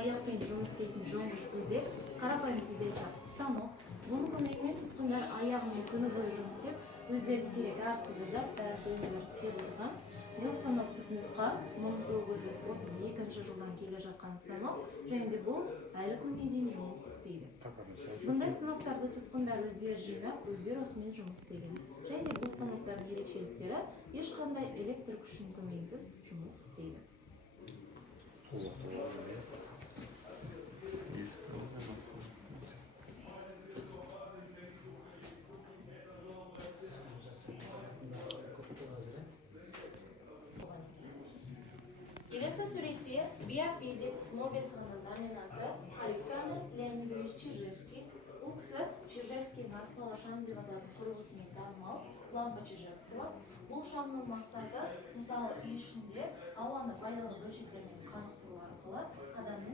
аяқпен жұмыс істейтін жонғыш пілдек, қарапайым тілде айтсақ станок. Бұның көмегімен тұтқындар аяғымен күні бойы жұмыс істеп, өздеріне керек әртүрлі заттарды істеп отырған. Бұл станок түпнұсқа 1932 жылдан келе жатқан станок, және де бұл әлі күнге дейін жұмыс істейді. Бұндай станоктарды тұтқындар өздері жинап, өздері осымен жұмыс істеген. Және бұл станоктардың ерекшеліктері ешқандай электр күшінің көмегінсіз жұмыс істейді. Келесі суретте биофизик, Нобель сыйлығының номинанты Александр Леонидович Чижевский. Бұл кісі Чижевскийдің аспалы шам деп аталатын құрылғысымен танымал лампа Чижевского. Бұл шамның мақсаты, мысалы үй ішінде ауаны пайдалы бөлшектермен қанықтыру арқылы адамның